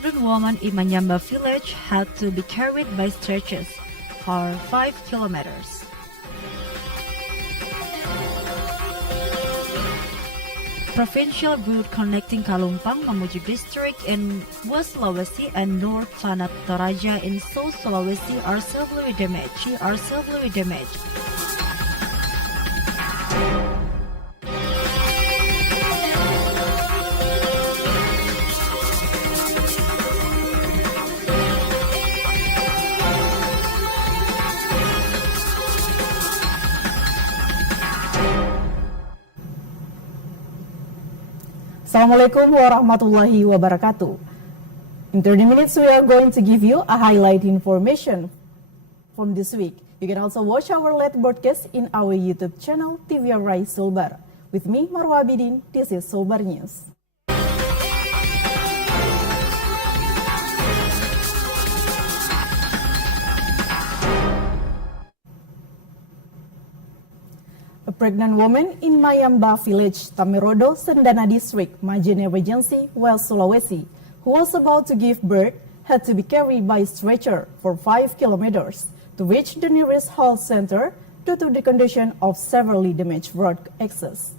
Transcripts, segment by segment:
pregnant woman in Manyamba village had to be carried by stretchers for 5 kilometers. Provincial route connecting Kalumpang, Mamuju district in West Sulawesi and North Planet Toraja in South Sulawesi are severely damaged. Assalamualaikum warahmatullahi wabarakatuh. In 30 minutes, we are going to give you a highlight information from this week. You can also watch our live broadcast in our YouTube channel, TVRI Sulbar. With me, Marwa Abidin, this is Sulbar News. A pregnant woman in Mayamba village, Tamirodo, Sendana district, Majene Regency, West Sulawesi, who was about to give birth, had to be carried by stretcher for 5 kilometers to reach the nearest health center due to the condition of severely damaged road access.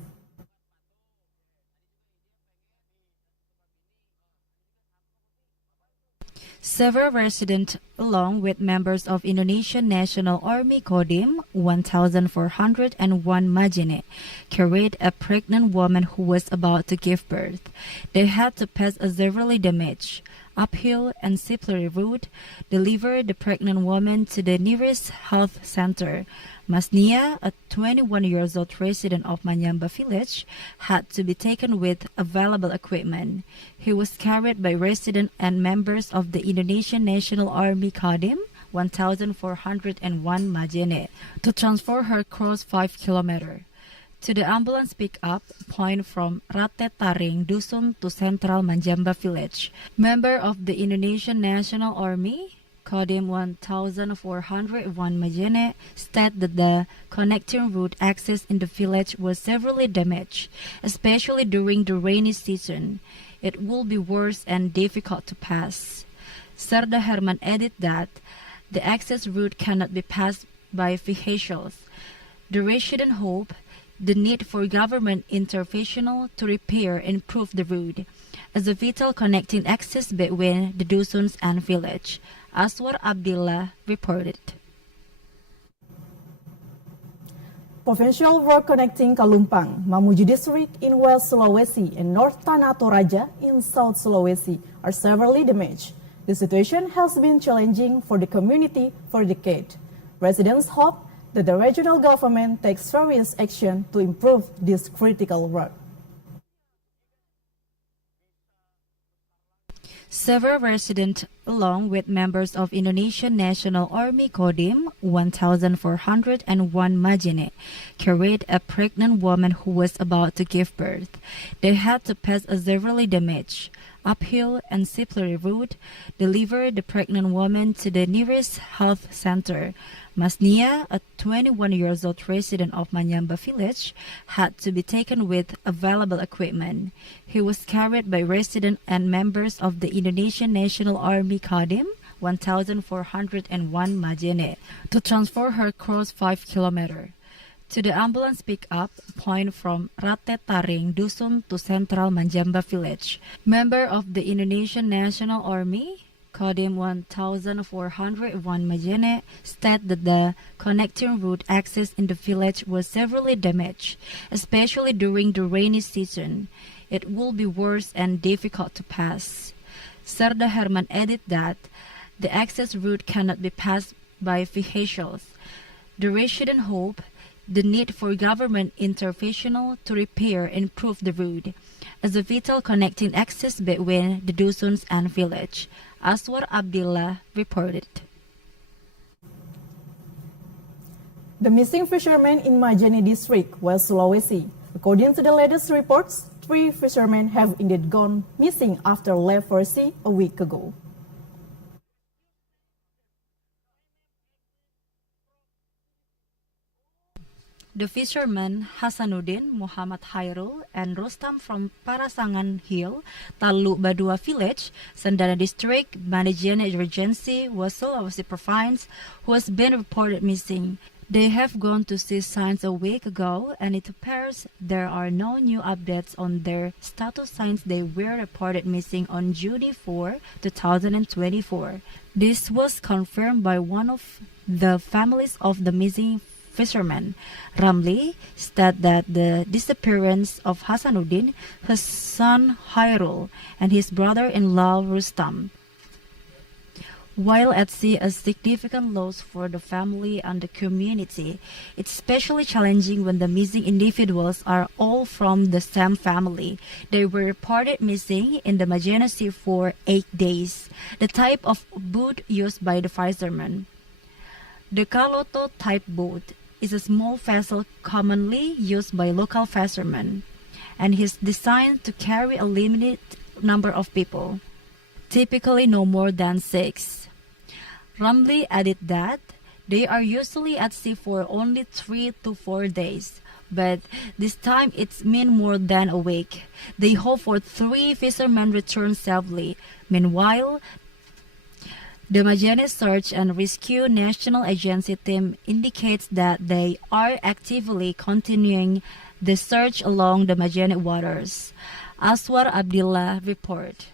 Several residents, along with members of Indonesian National Army Kodim 1401 Majene, carried a pregnant woman who was about to give birth. They had to pass a severely damaged, uphill and slippery route, deliver the pregnant woman to the nearest health center. Masnia, a 21-year-old resident of Manyamba village, had to be taken with available equipment. He was carried by residents and members of the Indonesian National Army Kodim 1401 Majene to transfer her across 5 kilometers to the ambulance pickup point from Rate Taring Dusun to Central Manyamba village. Member of the Indonesian National Army Kodim 1401 Majene stated that the connecting route access in the village was severely damaged, especially during the rainy season. It will be worse and difficult to pass. Serda Herman added that the access route cannot be passed by vehicles. The resident hope the need for government intervention to repair and improve the route as a vital connecting access between the Dusuns and village. Aswar Abdillah reported. Provincial road connecting Kalumpang, Mamuju district in West Sulawesi and North Tanah Toraja in South Sulawesi are severely damaged. The situation has been challenging for the community for decades. Residents hope that the regional government takes various action to improve this critical road. Several residents, along with members of Indonesian National Army Kodim 1401 Majene, carried a pregnant woman who was about to give birth. They had to pass a severely damaged, uphill and slippery route, deliver the pregnant woman to the nearest health center. Masnia, a 21-year-old resident of Manyamba village, had to be taken with available equipment. He was carried by residents and members of the Indonesian National Army Kodim 1401 Majene to transfer her across 5 kilometers to the ambulance pickup point from Rate Taring Dusun to Central Manyamba village. Member of the Indonesian National Army Kodim 1401 Majene stated that the connecting route access in the village was severely damaged, especially during the rainy season. It will be worse and difficult to pass. Serda Herman added that the access route cannot be passed by vehicles. The resident hope the need for government intervention to repair and improve the route as a vital connecting access between the Dusuns and village. Aswar Abdillah reported. The missing fishermen in Majene district, West Sulawesi. According to the latest reports, 3 fishermen have indeed gone missing after left for sea a week ago. The fishermen Hasanuddin, Muhammad Hairul, and Rustam from Parasangan Hill, Taluk Badua Village, Sendana District, Manajean Regency, Sulawesi Province, who has been reported missing. They have gone to sea since a week ago, and it appears there are no new updates on their status since they were reported missing on Juni 4, 2024. This was confirmed by one of the families of the missing fishermen. Ramli stated that the disappearance of Hasanuddin, his son Hairul, and his brother-in-law Rustam, while at sea, a significant loss for the family and the community. It's especially challenging when the missing individuals are all from the same family. They were reported missing in the Majena Sea for 8 days. The type of boat used by the fishermen. The Kaloto type boat is a small vessel commonly used by local fishermen, and is designed to carry a limited number of people, typically no more than 6. Ramli added that they are usually at sea for only 3 to 4 days, but this time it's been more than a week. They hope for 3 fishermen return safely. Meanwhile, the Majene Search and Rescue National Agency team indicates that they are actively continuing the search along the Majene waters. Aswar Abdillah report.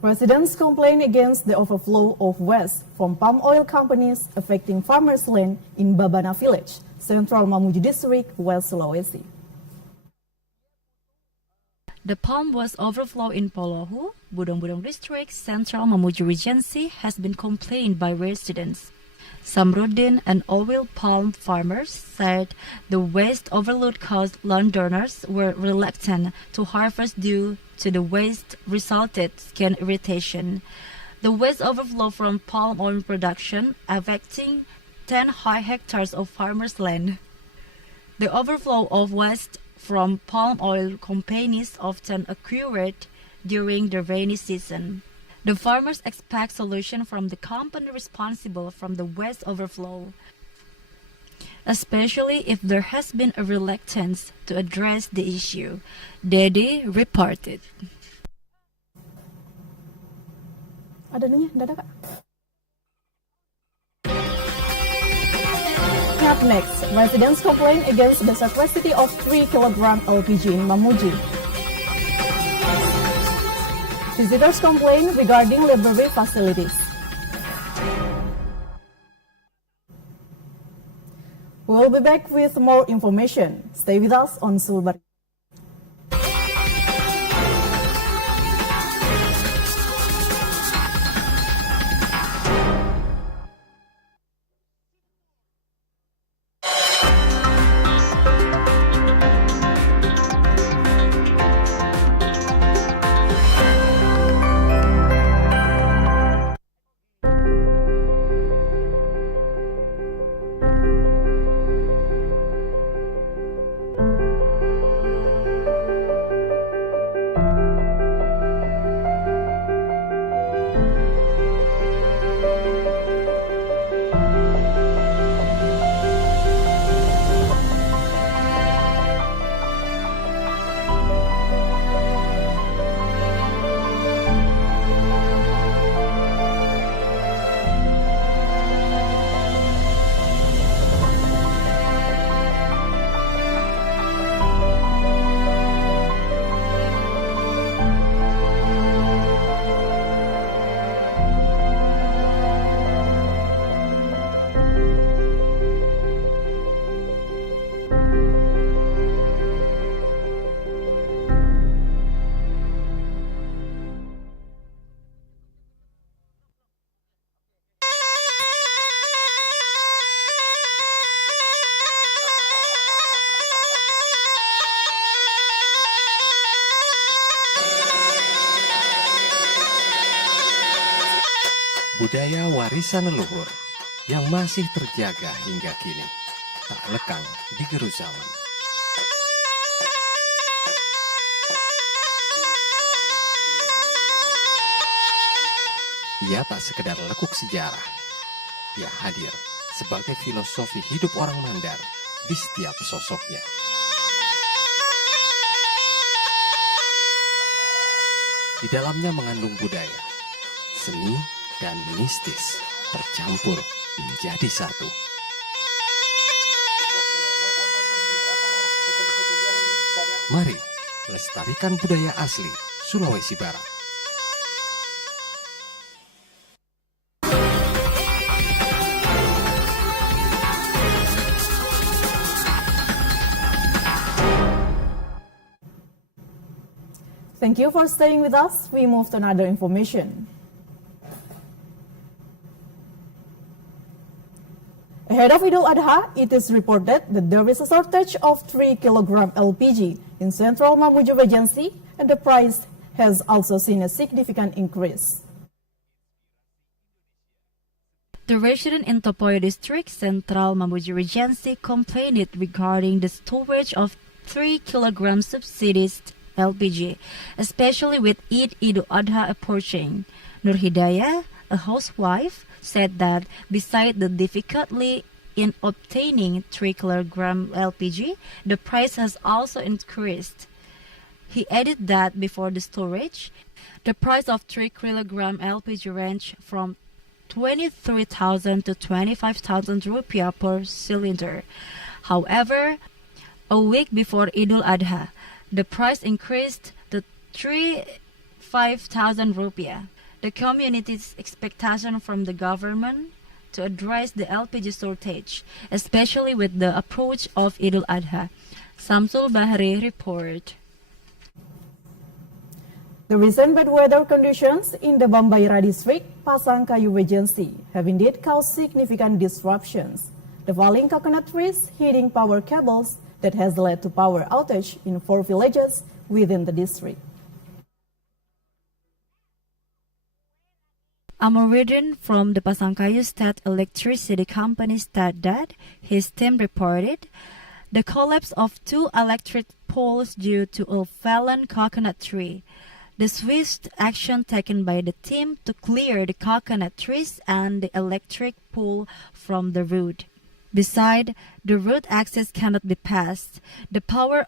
Residents complain against the overflow of waste from palm oil companies affecting farmers' land in Babana Village, Central Mamuju District, West Sulawesi. The palm was overflow in Polohu, Budong-Budong District, Central Mamuju Regency has been complained by residents. Samruddin, an oil palm farmer, said the waste overload caused landowners were reluctant to harvest due to the waste resulted skin irritation. The waste overflow from palm oil production affecting 10 hectares of farmers' land. The overflow of waste from palm oil companies often occurred during the rainy season. The farmers expect solution from the company responsible from the waste overflow, especially if there has been a reluctance to address the issue, Dedi reported. Up next, residents complain against the scarcity of 3 kg LPG in Mamuju. Visitors complain regarding library facilities. We will be back with more information. Stay with us on Sulbar. Budaya warisan leluhur yang masih terjaga hingga kini, tak lekang di gerus zaman. Ia tak sekedar lekuk sejarah, ia hadir sebagai filosofi hidup orang Mandar di setiap sosoknya. Di dalamnya mengandung budaya, seni, dan mistis tercampur menjadi satu. Mari lestarikan budaya asli Sulawesi Barat. Thank you for staying with us. We move to another information. Ahead of Idul Adha, it is reported that there is a shortage of 3 kg LPG in Central Mamuju Regency, and the price has also seen a significant increase. The resident in Topoyo District, Central Mamuju Regency, complained regarding the storage of 3 kg subsidized LPG, especially with Eid Idul Adha approaching. Nur Hidayah, a housewife, said that beside the difficulty in obtaining 3 kg LPG, the price has also increased. He added that before the storage, the price of 3 kg LPG ranged from 23,000 to 25,000 rupiah per cylinder. However, a week before Idul Adha, the price increased to 5,000 rupiah. The community's expectation from the government to address the LPG shortage, especially with the approach of Idul Adha. Samsul Bahri report. The recent bad weather conditions in the Bambaira district, Pasangkayu Regency, have indeed caused significant disruptions. The falling coconut trees hitting power cables that has led to power outage in 4 villages within the district. Amoridin from the Pasangkayu State Electricity Company said that his team reported the collapse of 2 electric poles due to a fallen coconut tree. The swift action taken by the team to clear the coconut trees and the electric pole from the road. Besides, the road access cannot be passed. The power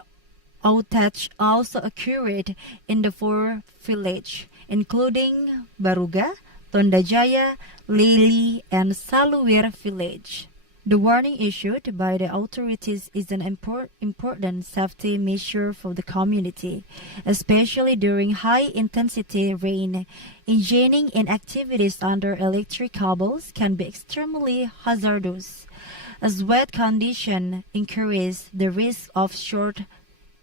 outage also occurred in the 4 villages, including Baruga, Tondajaya, Lili, and Saluwir village. The warning issued by the authorities is an important safety measure for the community, especially during high-intensity rain. Engaging in activities under electric cables can be extremely hazardous, as wet conditions increase the risk of short,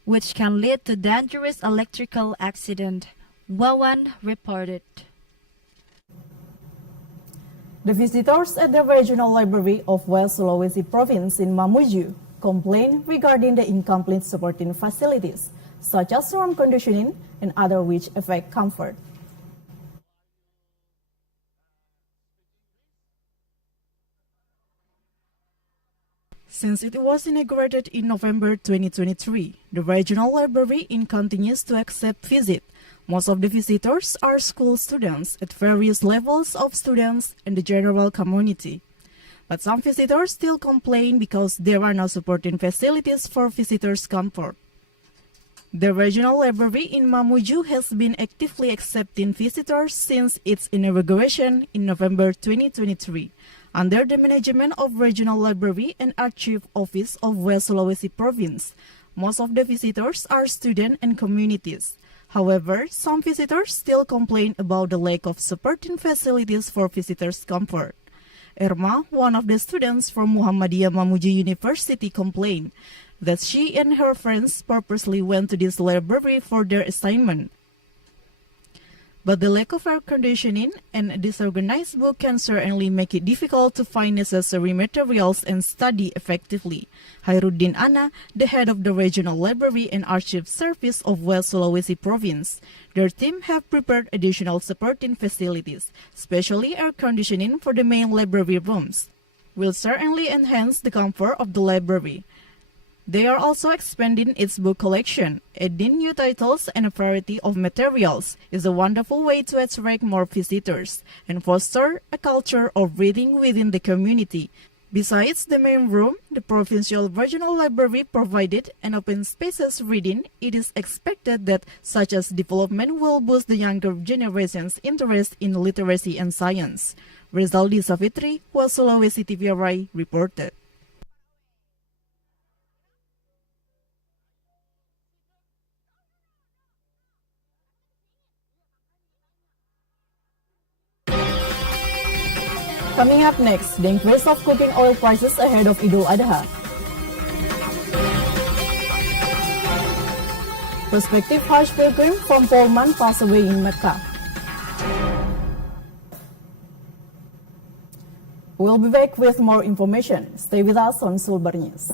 which can lead to dangerous electrical accident. Wawan reported. The visitors at the Regional Library of West Sulawesi Province in Mamuju complained regarding the incomplete supporting facilities, such as room conditioning and other which affect comfort. Since it was inaugurated in November 2023, the Regional Library continues to accept visits. Most of the visitors are school students at various levels of students and the general community. But some visitors still complain because there are no supporting facilities for visitors' comfort. The Regional Library in Mamuju has been actively accepting visitors since its inauguration in November 2023, under the management of Regional Library and Archive Office of West Sulawesi Province. Most of the visitors are students and communities. However, some visitors still complain about the lack of supporting facilities for visitors' comfort. Irma, one of the students from Muhammadiyah Mamuju University, complained that she and her friends purposely went to this library for their assignment. But the lack of air conditioning and disorganized book can certainly make it difficult to find necessary materials and study effectively. Hairuddin Ana, the head of the Regional Library and Archive Service of West Sulawesi Province, their team have prepared additional supporting facilities, especially air conditioning for the main library rooms, will certainly enhance the comfort of the library. They are also expanding its book collection. Adding new titles and a variety of materials is a wonderful way to attract more visitors and foster a culture of reading within the community. Besides the main room, the Provincial Regional Library provided an open spaces reading. It is expected that such as development will boost the younger generation's interest in literacy and science. Rizaldi Safitri, Sulawesi TVRI reported. Coming up next, the increase of cooking oil prices ahead of Idul Adha. Prospective Hajj pilgrim from Polman passed away in Mecca. We'll be back with more information. Stay with us on Sulbar News.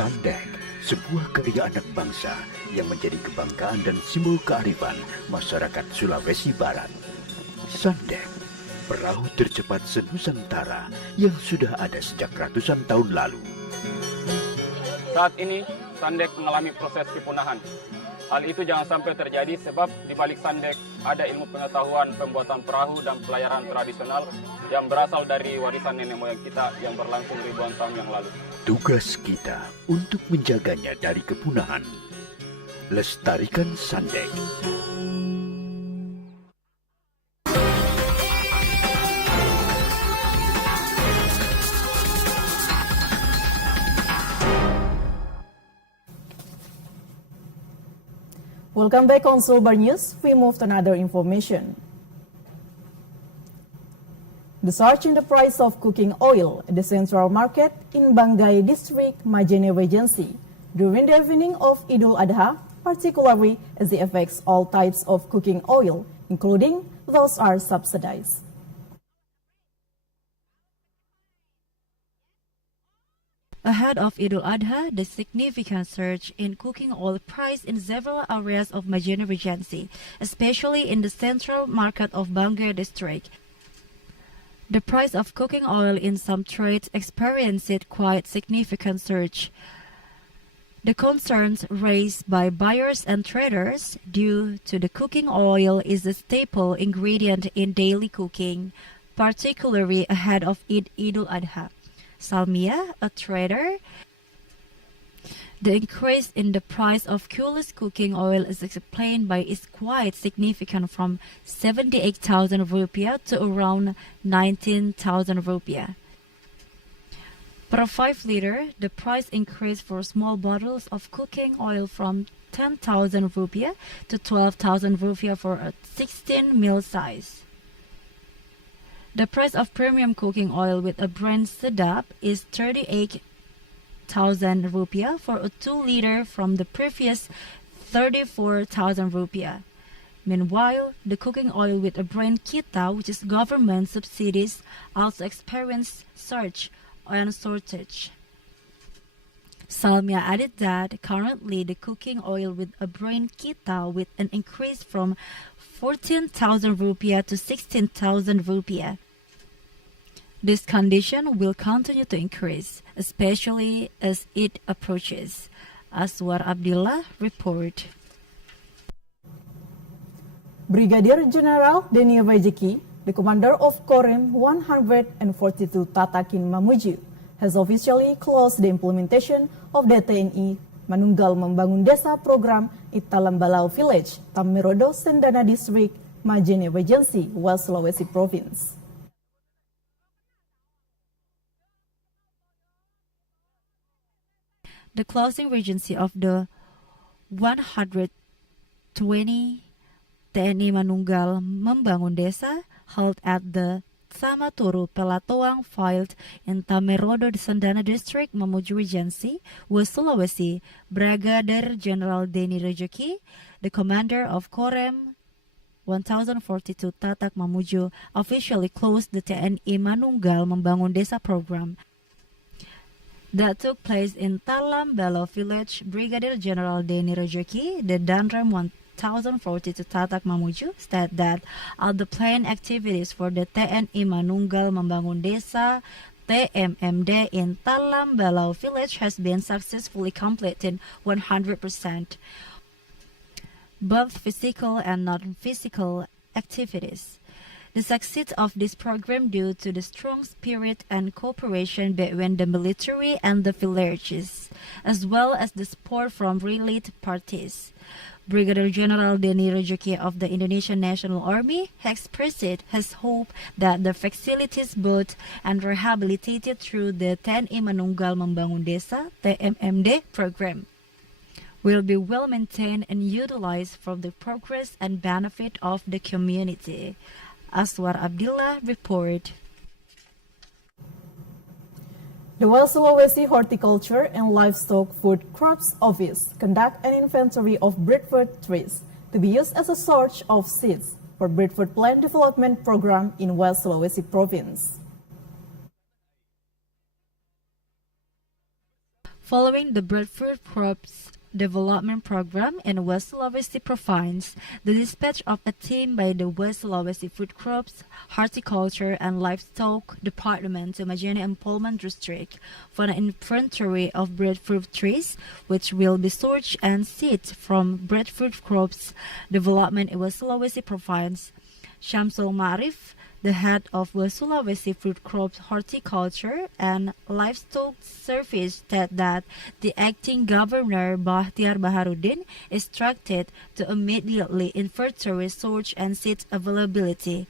Sandek, sebuah karya anak bangsa yang menjadi kebanggaan dan simbol kearifan masyarakat Sulawesi Barat. Sandek, perahu tercepat senusantara yang sudah ada sejak ratusan tahun lalu. Saat ini, Sandek mengalami proses kepunahan. Hal itu jangan sampai terjadi sebab di balik Sandek ada ilmu pengetahuan pembuatan perahu dan pelayaran tradisional yang berasal dari warisan nenek moyang kita yang berlangsung ribuan tahun yang lalu. Tugas kita untuk menjaganya dari kepunahan. Lestarikan Sandek. Welcome back on Sulbar News. We move to another information. The surge in the price of cooking oil at the central market in Banggai District, Majene Regency during the evening of Idul Adha, particularly as it affects all types of cooking oil, including those are subsidized. Ahead of Idul Adha, the significant surge in cooking oil price in several areas of Majene Regency, especially in the central market of Banggai District. The price of cooking oil in some trades experienced quite significant surge. The concerns raised by buyers and traders due to the cooking oil is a staple ingredient in daily cooking, particularly ahead of Idul Adha. Salmia, a trader, the increase in the price of coolis cooking oil is explained by is quite significant from 78,000 rupiah to around 19,000 rupiah. Per 5 liter, the price increased for small bottles of cooking oil from 10,000 rupiah to 12,000 rupiah for a 16 ml size. The price of premium cooking oil with a brand Sedap is 38,000 rupiah for a 2 liter from the previous 34,000 rupiah. Meanwhile, the cooking oil with a brand Kita, which is government subsidies, also experienced surge and shortage. Salmia added that currently the cooking oil with a brand kita with an increase from 14,000 rupiah to 16,000 rupiah. This condition will continue to increase, especially as it approaches. Aswar Abdillah report. Brigadier General Denny Rejeki, the commander of Korem 142 Tatakin Mamuju, has officially closed the implementation of the TNI Manunggal Membangun Desa program in Talambalau Village, Tamirodo, Sendana District, Majene Regency, West Sulawesi Province. The closing regency of the 120 TNI Manunggal Membangun Desa held at the Samaturu Pelatoang filed in Tamirodo, Sendana District, Mamuju Regency, West Sulawesi, Brigadier General Denny Rejeki, the commander of Korem 1042 Tatak Mamuju, officially closed the TNI Manunggal Membangun Desa program that took place in Talambalau Village. Brigadier General Denny Rejeki, the Danram 1042 Tatak Mamuju, stated that all the planned activities for the TNI Manunggal Membangun Desa TMMD in Talambalau Village has been successfully completed 100%. Both physical and non-physical activities. The success of this program due to the strong spirit and cooperation between the military and the villages, as well as the support from related parties. Brigadier General Denny Rejeki of the Indonesian National Army expressed his hope that the facilities built and rehabilitated through the TNI Manunggal Membangun Desa (TMMD) program will be well maintained and utilized for the progress and benefit of the community. Aswar Abdillah report. The West Sulawesi Horticulture and Livestock Food Crops Office conduct an inventory of breadfruit trees to be used as a source of seeds for breadfruit plant development program in West Sulawesi Province. Following the breadfruit crops development program in West Sulawesi Province, the dispatch of a team by the West Sulawesi Food Crops, Horticulture and Livestock Department to Majene Empolman District for an inventory of breadfruit trees, which will be sourced and seeds from breadfruit crops development in West Sulawesi Province. Shamsul Ma'arif, the head of West Sulawesi Food Crops, Horticulture and Livestock Service, said that the acting governor Bahtiar Baharudin instructed to immediately inventory source and seed availability,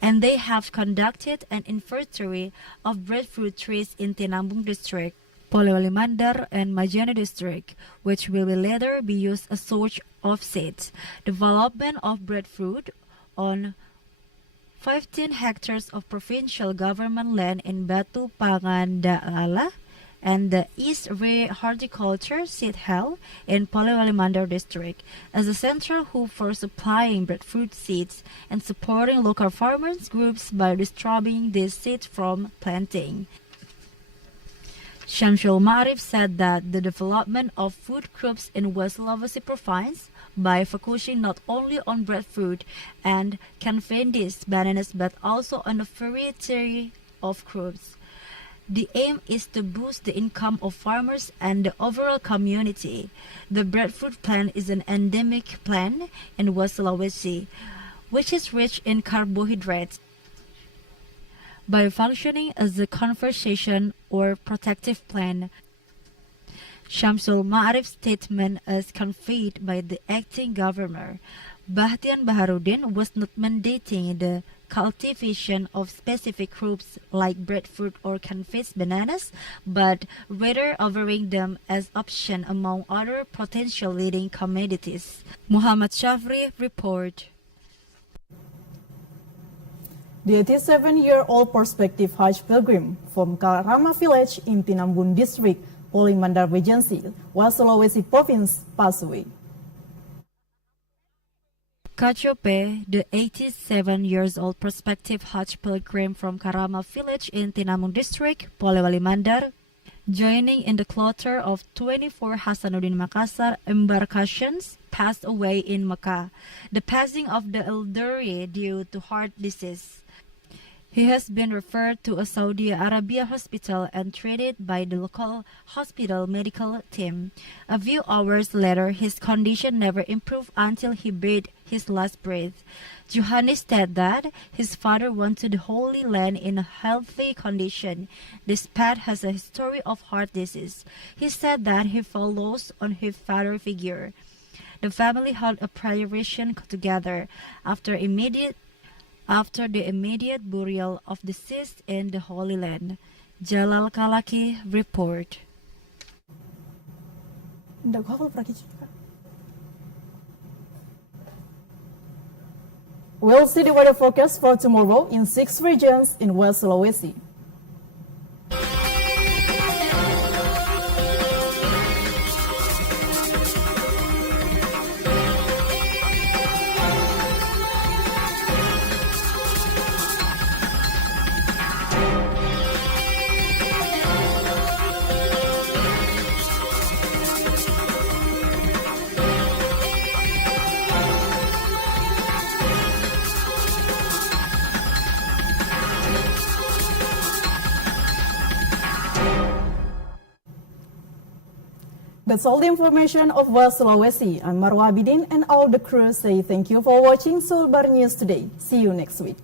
and they have conducted an inventory of breadfruit trees in Tinambung District, Polewali Mandar and Majene District, which will later be used as source of seeds. Development of breadfruit on 15 hectares of provincial government land in Batu Pangandala and the East Ray Horticulture Seed Hell in Polewali Mandar District as a central hub for supplying breadfruit seeds and supporting local farmers groups by distributing these seeds from planting. Shamsul Ma'arif said that the development of food crops in West Sulawesi Province by focusing not only on breadfruit and canvendis bananas but also on a variety of crops. The aim is to boost the income of farmers and the overall community. The breadfruit plant is an endemic plant in West Sulawesi, which is rich in carbohydrates. By functioning as a conservation or protective plant, Shamsul Ma'arif's statement as conveyed by the acting governor, Bahtiar Baharudin, was not mandating the cultivation of specific crops like breadfruit or canvas bananas, but rather offering them as option among other potential leading commodities. Muhammad Shafri report. The 87-year-old prospective Hajj pilgrim from Karama village in Tinambun District, Polimandar Regency, West Sulawesi Province, passed away. Kachope, the 87-years-old prospective Hajj pilgrim from Karama village in Tinambun District, Polewali Mandar, Joining in the slaughter of 24 Hasanuddin Makassar embarkations passed away in Makkah. The passing of the elderly due to heart disease. He has been referred to a Saudi Arabia hospital and treated by the local hospital medical team. A few hours later, his condition never improved until he breathed his last breath. Juni said that his father went to the Holy Land in a healthy condition, despite has a history of heart disease. He said that he follows on his father figure. The family held a prayerration together after the immediate burial of deceased in the Holy Land. Jalal Kalaki report. We'll see the weather forecast for tomorrow in 6 regions in West Sulawesi. That's all the information of West Sulawesi. I'm Marwa Abidin and all the crew say thank you for watching Sulbar News today. See you next week.